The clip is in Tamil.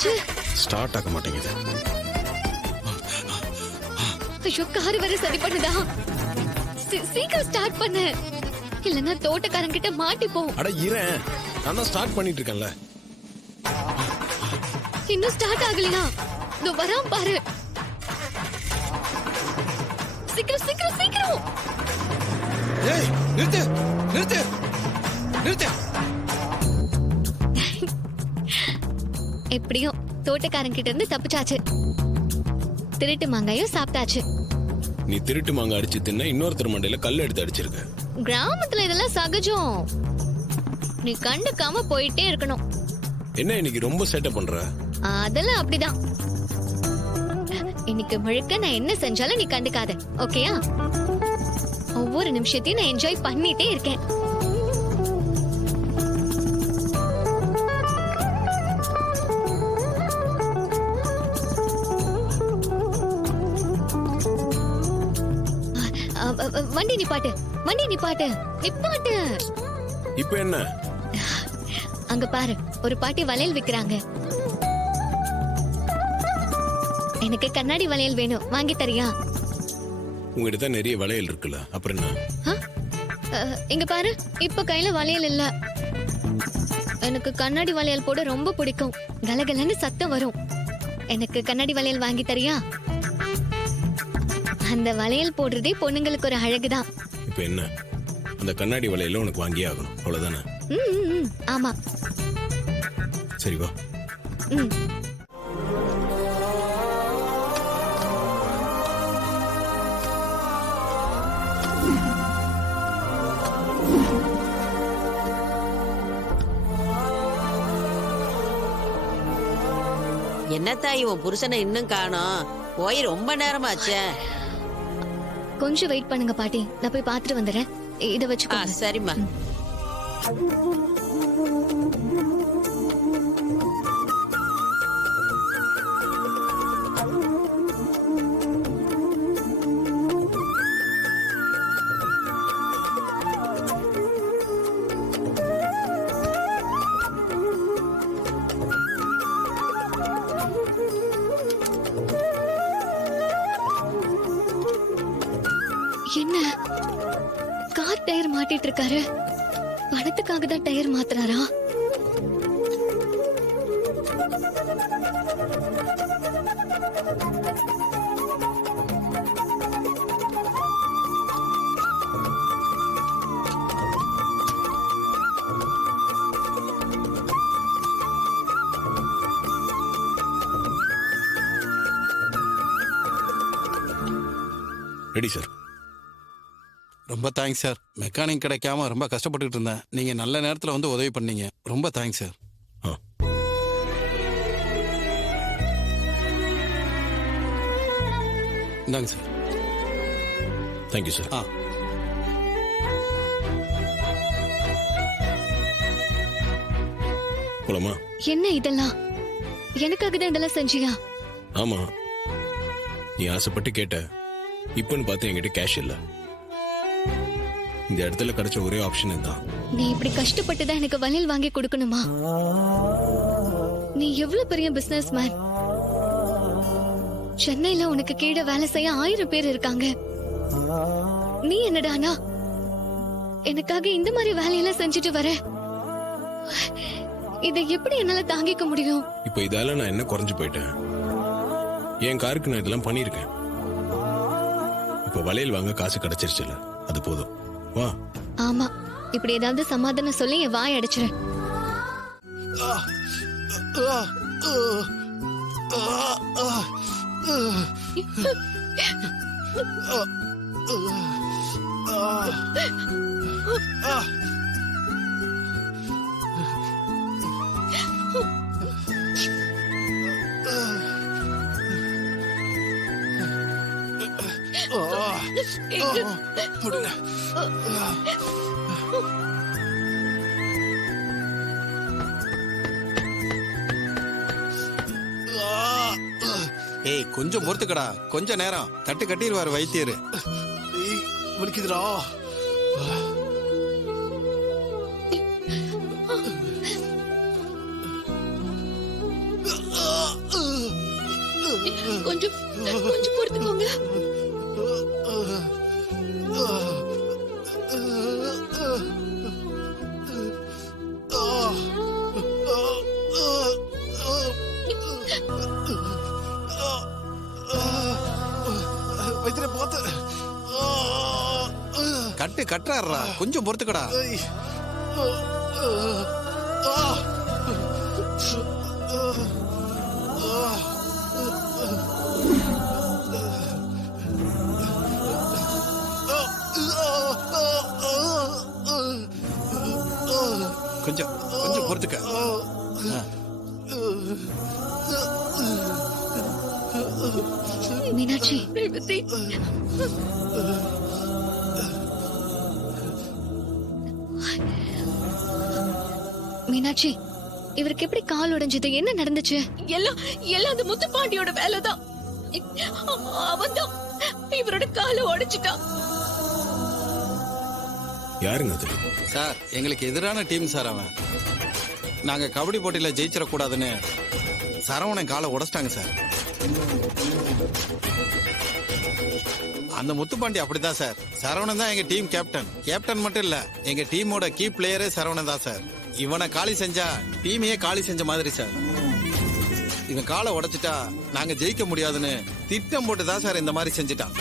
என்னாச்சு? ஸ்டார்ட் ஆக மாட்டேங்குது. ஐயோ, கார் வர சரி பண்ணுதா? சீக்கிரம் ஸ்டார்ட் பண்ணு, இல்லன்னா தோட்டக்காரங்கிட்ட மாட்டிப்போம். அட இரேன், நான் தான் ஸ்டார்ட் பண்ணிட்டு இருக்கேன்ல. இன்னும் ஸ்டார்ட் ஆகலையா? இதோ வரான் பாரு. சீக்கிரம் சீக்கிரம் சீக்கிரம். ஏய் நிறுத்து நிறுத்து நிறுத்து. எப்படியோ தோட்டக்காரங்கிட்ட இருந்து தப்பிச்சாச்சு. திருட்டு மாங்காயும் சாப்பிட்டாச்சு. நீ திருட்டு மாங்காய் அடிச்சு தின்ன இன்னொருத்தர் மண்டையில கல் எடுத்து அடிச்சிருக்க. கிராமத்துல இதெல்லாம் சகஜம். நீ கண்டுக்காம போயிட்டே இருக்கணும். என்ன இன்னைக்கு ரொம்ப சேட்டை பண்ற? அதெல்லாம் அப்படிதான். இன்னைக்கு முழுக்க நான் என்ன செஞ்சாலும் நீ கண்டுக்காத, ஓகேயா? ஒவ்வொரு நிமிஷத்தையும் நான் என்ஜாய் பண்ணிட்டே இருக்கேன். வண்டி நிப்பாட்டு, வண்டி நிப்பாட்டு, நிப்பாட்டு. இப்போ என்ன? அங்க பாரு, ஒரு பாட்டி வளையல் விக்கிறாங்க. எனக்கு கண்ணாடி வளையல் வேணும், வாங்கி தரியா? உங்ககிட்ட தான் நிறைய வளையல் இருக்குல்ல, அப்புறம் என்ன? இங்க பாரு, இப்ப கையில வளையல் இல்ல. எனக்கு கண்ணாடி வளையல் போட ரொம்ப பிடிக்கும். கலகலன்னு சத்தம் வரும். எனக்கு கண்ணாடி வளையல் வாங்கி தரியா? அந்த வளையல் போடுறதே பொண்ணுங்களுக்கு ஒரு அழகுதான். இப்ப என்ன? அந்த கண்ணாடி வளையல உனக்கு வாங்கியே ஆகணும், அவ்வளவுதானே? ஆமா. சரி வா. என்னத்தாய் உன் புருஷனை இன்னும் காணோம்? போய் ரொம்ப நேரமாச்சே. கொஞ்சம் வெயிட் பண்ணுங்க பாட்டி, நான் போய் பாத்துட்டு வந்துடுறேன். இத வச்சுக்கோ. சரிம்மா. என்ன கார் டயர் மாட்டிட்டு இருக்காரு? பணத்துக்காக தான் டயர் மாத்துறாரா? Ready sir. ரொம்ப தேங்க்ஸ் சார். மெக்கானிக் கிடைக்காம ரொம்ப கஷ்டப்பட்டுட்டு இருந்தேன். நீங்க நல்ல நேரத்தில் வந்து உதவி பண்ணீங்க. ரொம்ப தேங்க்ஸ் சார். இந்தாங்க சார். Thank you sir. போலாமா? என்ன இதெல்லாம்? எனக்காக தான் இதெல்லாம் செஞ்சியா? ஆமா, நீ ஆசைப்பட்டு கேட்ட. இப்பன்னு பார்த்து என்கிட்ட கேஷ் இல்ல. இந்த இடத்துல கிடைச்ச ஒரே ஆப்ஷன் தான். நீ இப்படி கஷ்டப்பட்டு தான் எனக்கு வளையல் வாங்கி கொடுக்கணுமா? நீ எவ்வளவு பெரிய பிசினஸ் மேன். சென்னையில உனக்கு கீழே வேலை செய்ய 1000 பேர் இருக்காங்க. நீ என்னடானா எனக்காக இந்த மாதிரி வேலையெல்லாம் செஞ்சுட்டு வர? இதை எப்படி என்னால தாங்கிக்க முடியும்? இப்ப இதால நான் என்ன குறைஞ்சு போயிட்டேன்? என் காருக்கு நான் இதெல்லாம் பண்ணிருக்கேன். இப்ப வளையல் வாங்க காசு கிடைச்சிருச்சுல, அது போதும். வா. ஆமா, இப்படி ஏதாவது சமாதானம் சொல்லி என் வாய் அடைச்சிரு. ஏய், கொஞ்சம் பொறுத்துக்கடா. கொஞ்ச நேரம் தட்டு கட்டிடுவாரு வைத்தியரு. வலிக்குதுடா. கொஞ்சம் கொஞ்சம் பொறுத்துக்கோங்க. வைத்திர போத்து கட்டு கட்டுறாருடா, கொஞ்சம் பொறுத்துக்கடா. கொஞ்சம் கொஞ்சம் பொறுத்துக்க. மீனாட்சி, மீனாட்சி, இவருக்கு எப்படி கால் உடைஞ்சது? என்ன நடந்துச்சு? எல்லாம் எல்லாம் அந்த முத்துப்பாண்டியோட வேலைதான். அவன்தான் இவரோட காலை உடைச்சிட்டான். யாருங்க அது? சார், எங்களுக்கு எதிரான டீம் சார் அவன். நாங்க கபடி போட்டியில ஜெயிச்சிடக்கூடாதுன்னு சரவணன் காலை உடைச்சிட்டாங்க சார். அந்த முத்துப்பாண்டி அப்படிதான் சார். சரவணன் தான் எங்க டீம் கேப்டன். கேப்டன் மட்டும் இல்ல, எங்க டீமோட கீ பிளேயரே சரவணன் தான் சார். இவனை காலி செஞ்சா டீமையே காலி செஞ்ச மாதிரி சார். இவன் காலை உடைச்சிட்டா நாங்க ஜெயிக்க முடியாதுன்னு திட்டம் போட்டு தான் சார் இந்த மாதிரி செஞ்சுட்டான்.